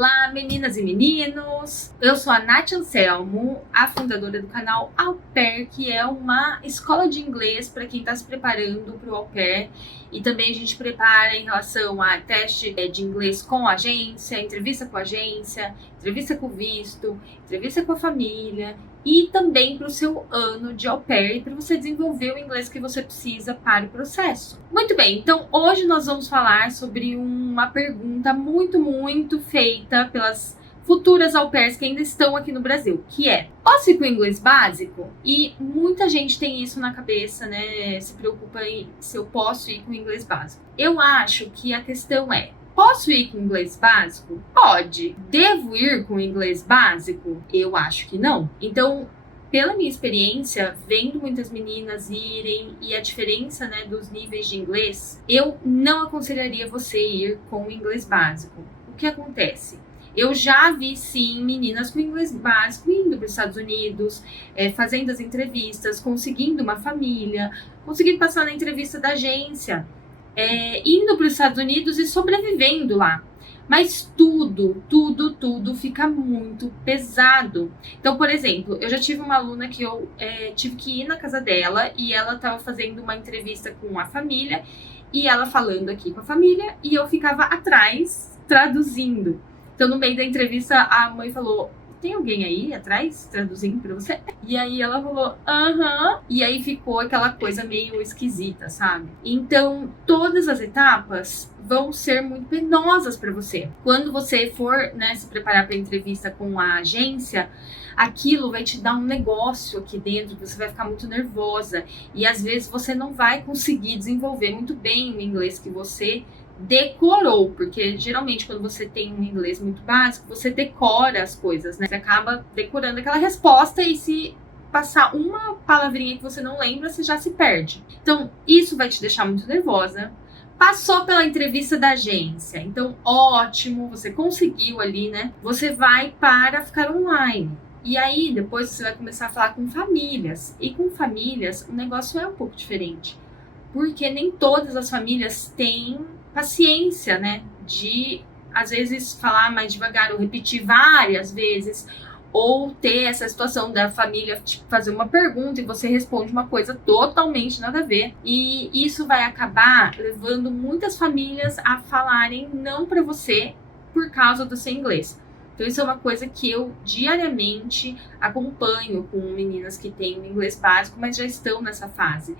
Olá, meninas e meninos! Eu sou a Nath Anselmo, a fundadora do canal Au Pair, que é uma escola de inglês para quem está se preparando para o Au Pair. E também a gente prepara em relação a teste de inglês com a agência, entrevista com a agência, entrevista com o visto, entrevista com a família e também para o seu ano de Au Pair e para você desenvolver o inglês que você precisa para o processo. Muito bem, então hoje nós vamos falar sobre uma pergunta muito feita pelas futuras Au Pairs que ainda estão aqui no Brasil, que é: posso ir com o inglês básico? E muita gente tem isso na cabeça, né? Se preocupa se eu posso ir com o inglês básico. Eu acho que a questão é: posso ir com o inglês básico? Pode. Devo ir com o inglês básico? Eu acho que não. Então, pela minha experiência, vendo muitas meninas irem e a diferença, né, dos níveis de inglês, eu não aconselharia você ir com o inglês básico. O que acontece? Eu já vi, sim, meninas com inglês básico indo para os Estados Unidos, fazendo as entrevistas, conseguindo uma família, conseguindo passar na entrevista da agência, indo para os Estados Unidos e sobrevivendo lá. Mas tudo fica muito pesado. Então, por exemplo, eu já tive uma aluna que eu tive que ir na casa dela e ela estava fazendo uma entrevista com a família e ela falando aqui com a família e eu ficava atrás traduzindo. Então, no meio da entrevista, a mãe falou: tem alguém aí atrás traduzindo pra você? E aí ela falou: aham. E aí ficou aquela coisa meio esquisita, sabe? Então, todas as etapas vão ser muito penosas para você. Quando você for, né, se preparar para a entrevista com a agência, aquilo vai te dar um negócio aqui dentro, você vai ficar muito nervosa. E às vezes você não vai conseguir desenvolver muito bem o inglês que você decorou, porque geralmente quando você tem um inglês muito básico, você decora as coisas, né? Você acaba decorando aquela resposta e se passar uma palavrinha que você não lembra, você já se perde. Então, isso vai te deixar muito nervosa. Passou pela entrevista da agência, então ótimo, você conseguiu ali, né? Você vai para ficar online. E aí, depois você vai começar a falar com famílias. E com famílias, o negócio é um pouco diferente. Porque nem todas as famílias têm paciência, né, de às vezes falar mais devagar ou repetir várias vezes, ou ter essa situação da família tipo, fazer uma pergunta e você responde uma coisa totalmente nada a ver, e isso vai acabar levando muitas famílias a falarem não para você por causa do seu inglês. Então isso é uma coisa que eu diariamente acompanho com meninas que têm o inglês básico, mas já estão nessa fase.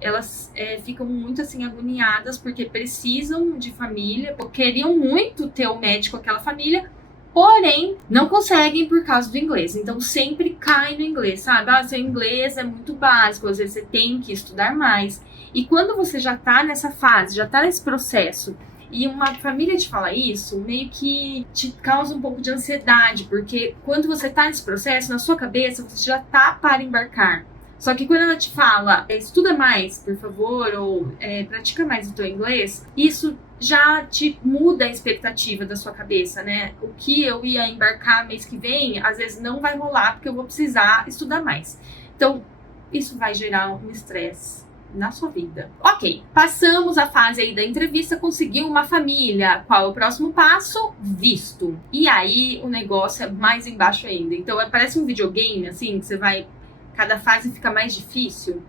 Elas ficam muito assim agoniadas porque precisam de família, queriam muito ter o médico aquela família, porém não conseguem por causa do inglês. Então sempre cai no inglês, sabe? Ah, seu inglês é muito básico, às vezes você tem que estudar mais. E quando você já tá nessa fase, já tá nesse processo, e uma família te fala isso, meio que te causa um pouco de ansiedade, porque quando você tá nesse processo, na sua cabeça, você já tá para embarcar. Só que quando ela te fala, estuda mais, por favor, ou pratica mais o teu inglês, isso já te muda a expectativa da sua cabeça, né? O que eu ia embarcar mês que vem, às vezes não vai rolar, porque eu vou precisar estudar mais. Então, isso vai gerar um estresse na sua vida. Ok, passamos a fase aí da entrevista, conseguiu uma família. Qual é o próximo passo? Visto. E aí, o negócio é mais embaixo ainda. Então, parece um videogame, assim, que você vai... Cada fase fica mais difícil,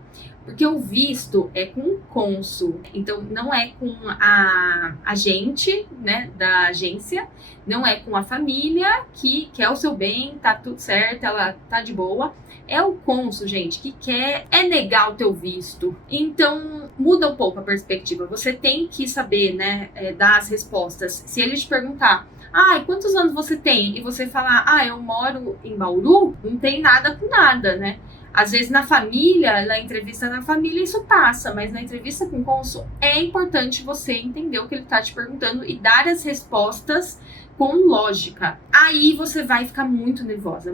porque o visto é com o cônsul, então não é com a agente, né, da agência, não é com a família que quer o seu bem, tá tudo certo, ela tá de boa. É o cônsul, gente, que quer negar o teu visto. Então, muda um pouco a perspectiva. Você tem que saber, né, dar as respostas. Se ele te perguntar: ah, quantos anos você tem? E você falar: ah, eu moro em Bauru, não tem nada com nada, né? Às vezes na família, na entrevista na família, isso passa, mas na entrevista com o cônsul é importante você entender o que ele está te perguntando e dar as respostas com lógica. Aí você vai ficar muito nervosa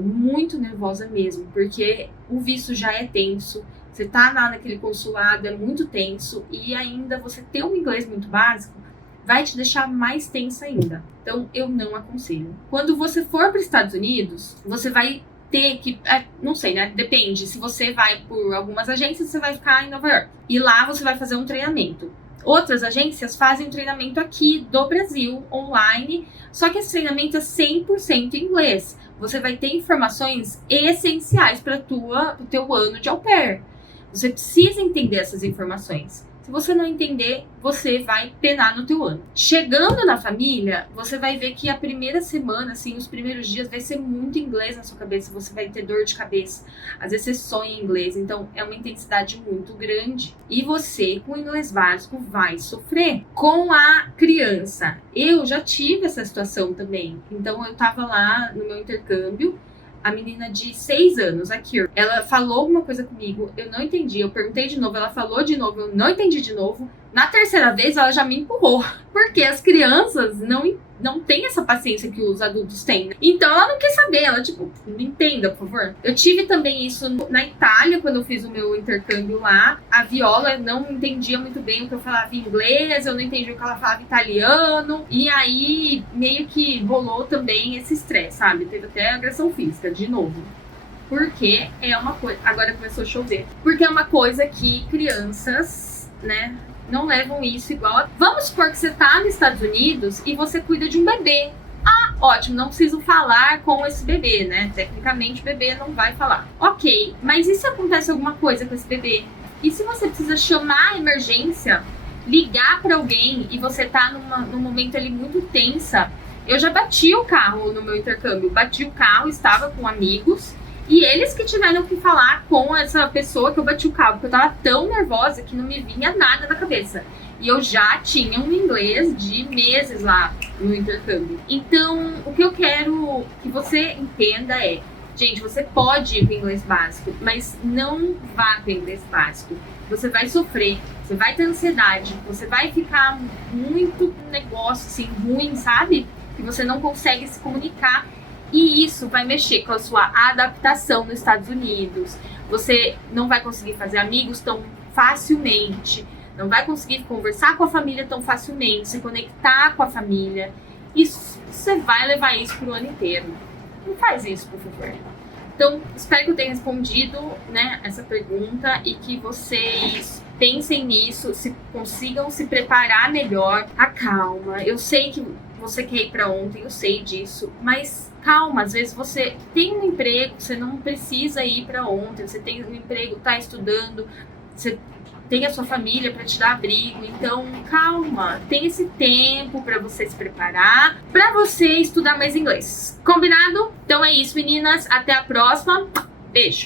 mesmo, porque o visto já é tenso, você tá lá naquele consulado, é muito tenso, e ainda você ter um inglês muito básico vai te deixar mais tensa ainda. Então, eu não aconselho. Quando você for para os Estados Unidos, você vai ter que... não sei, né? Depende. Se você vai por algumas agências, você vai ficar em Nova York. E lá você vai fazer um treinamento. Outras agências fazem um treinamento aqui do Brasil, online, só que esse treinamento é 100% em inglês. Você vai ter informações essenciais para o teu ano de au pair. Você precisa entender essas informações. Se você não entender, você vai penar no teu ano. Chegando na família, você vai ver que a primeira semana, assim, os primeiros dias vai ser muito inglês na sua cabeça. Você vai ter dor de cabeça. Às vezes você sonha em inglês, então é uma intensidade muito grande. E você, com o inglês básico, vai sofrer. Com a criança, eu já tive essa situação também. Então eu tava lá no meu intercâmbio, a menina de 6 anos, a Kira, ela falou alguma coisa comigo, eu não entendi, eu perguntei de novo, ela falou de novo, eu não entendi de novo. Na terceira vez, ela já me empurrou, porque as crianças não têm essa paciência que os adultos têm. Então, ela não quis saber, ela, tipo, me entenda, por favor. Eu tive também isso na Itália, quando eu fiz o meu intercâmbio lá. A Viola não entendia muito bem o que eu falava em inglês, eu não entendia o que ela falava em italiano. E aí, meio que rolou também esse estresse, sabe? Teve até agressão física, de novo. Porque é uma coisa... Agora começou a chover. Porque é uma coisa que crianças, né, não levam isso igual. Vamos supor que você tá nos Estados Unidos e você cuida de um bebê. Ah, ótimo, não preciso falar com esse bebê, né? Tecnicamente o bebê não vai falar. Ok, mas e se acontece alguma coisa com esse bebê? E se você precisa chamar a emergência, ligar para alguém e você tá num momento ali muito tensa? Eu já bati o carro no meu intercâmbio. Bati o carro, estava com amigos. E eles que tiveram que falar com essa pessoa que eu bati o carro, porque eu tava tão nervosa que não me vinha nada na cabeça. E eu já tinha um inglês de meses lá no intercâmbio. Então, o que eu quero que você entenda é, gente, você pode ir com inglês básico, mas não vá com inglês básico. Você vai sofrer, você vai ter ansiedade, você vai ficar muito negócio assim, ruim, sabe? Que você não consegue se comunicar. E isso vai mexer com a sua adaptação nos Estados Unidos. Você não vai conseguir fazer amigos tão facilmente. Não vai conseguir conversar com a família tão facilmente. Se conectar com a família. E você vai levar isso pro ano inteiro. Não faz isso, por favor. Então, espero que eu tenha respondido, né, essa pergunta. E que vocês pensem nisso. Consigam se preparar melhor. Acalma. Eu sei que você quer ir pra ontem. Eu sei disso. Mas... calma, às vezes você tem um emprego, você não precisa ir para ontem, você tem um emprego, tá estudando, você tem a sua família para te dar abrigo, então calma, tem esse tempo para você se preparar, para você estudar mais inglês. Combinado? Então é isso, meninas, até a próxima, beijo!